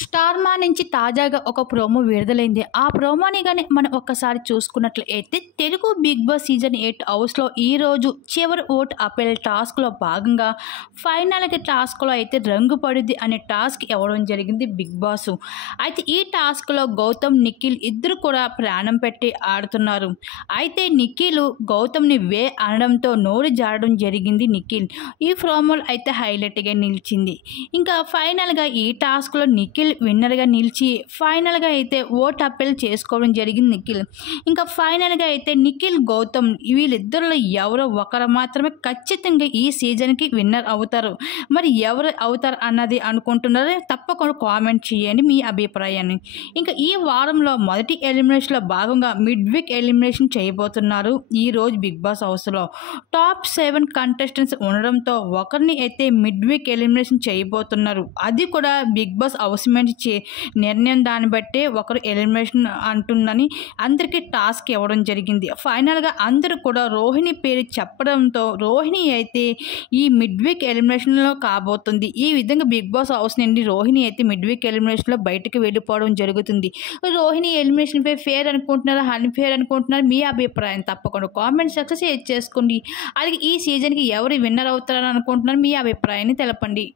Star మా నుంచి తాజాగా ఒక ప్రోమో విడుదలైంది. ఆ ప్రోమోని గాని మనం ఒక్కసారి చూసుకున్నట్లయితే తెలుగు బిగ్ బాస్ సీజన్ 8 హౌస్‌లో ఈరోజు చివరి ఓట్ అప్పీల్ టాస్క్‌లో భాగంగా ఫైనల్‌గా టాస్క్‌లో అయితే రంగు పడుద్ది అనే టాస్క్ ఇవ్వడం జరిగింది బిగ్ బాస్. అయితే ఈ టాస్క్‌లో గౌతమ్, నిఖిల్ ఇద్దరు కూడా ప్రాణం పెట్టి ఆడుతున్నారు. అయితే నిఖిల్ గౌతమ్‌ని అనడంతో నోరు జారడం జరిగింది నిఖిల్. ఈ ప్రోమోలో అయితే హైలైట్‌గా నిలిచింది. ఇంకా ఫైనల్‌గా ఈ టాస్క్‌లో నిఖిల్ విన్నర్‌గా నిలిచి ఫైనల్‌గా అయితే ఓట్ అప్పీల్ చేసుకోవడం జరిగింది నిఖిల్. ఇంకా ఫైనల్‌గా అయితే నిఖిల్, గౌతమ్ వీళ్ళిద్దరిలో ఎవరో ఒకరు మాత్రమే ఖచ్చితంగా ఈ సీజన్‌కి విన్నర్ అవుతారు. మరి ఎవరు అవుతారు అన్నది అనుకుంటున్నారో తప్పకుండా కామెంట్ చేయండి మీ అభిప్రాయాన్ని. ఇంకా ఈ వారంలో మొదటి ఎలిమినేషన్‌లో భాగంగా మిడ్ వీక్ ఎలిమినేషన్ చేయబోతున్నారు ఈరోజు బిగ్ బాస్ హౌస్‌లో. టాప్ 7 కంటెస్టెంట్స్ ఉండడంతో ఒకరిని అయితే మిడ్ వీక్ ఎలిమినేషన్ చేయబోతున్నారు. అది కూడా బిగ్ బాస్ హౌస్ మేట్ నిర్ణయం దాన్ని బట్టే ఒకరు ఎలిమినేషన్ అంటుందని అందరికీ టాస్క్ ఇవ్వడం జరిగింది. ఫైనల్‌గా అందరూ కూడా రోహిణి పేరు చెప్పడంతో రోహిణి అయితే ఈ మిడ్ వీక్ ఎలిమినేషన్‌లో కాబోతుంది. ఈ విధంగా బిగ్ బాస్ హౌస్ నుండి రోహిణి అయితే మిడ్ వీక్ ఎలిమినేషన్‌లో బయటకు వెళ్ళిపోవడం జరుగుతుంది. రోహిణి ఎలిమినేషన్‌పై ఫేర్ అనుకుంటున్నారా? అన్‌ఫేర్ అనుకుంటున్నారా? మీ అభిప్రాయం తప్పకుండా కామెంట్ సెక్షన్ షేర్ చేసుకోండి. అలాగే ఈ సీజన్‌కి ఎవరు విన్నర్ అవుతారని అనుకుంటున్నారు? మీ అభిప్రాయాన్ని తెలపండి.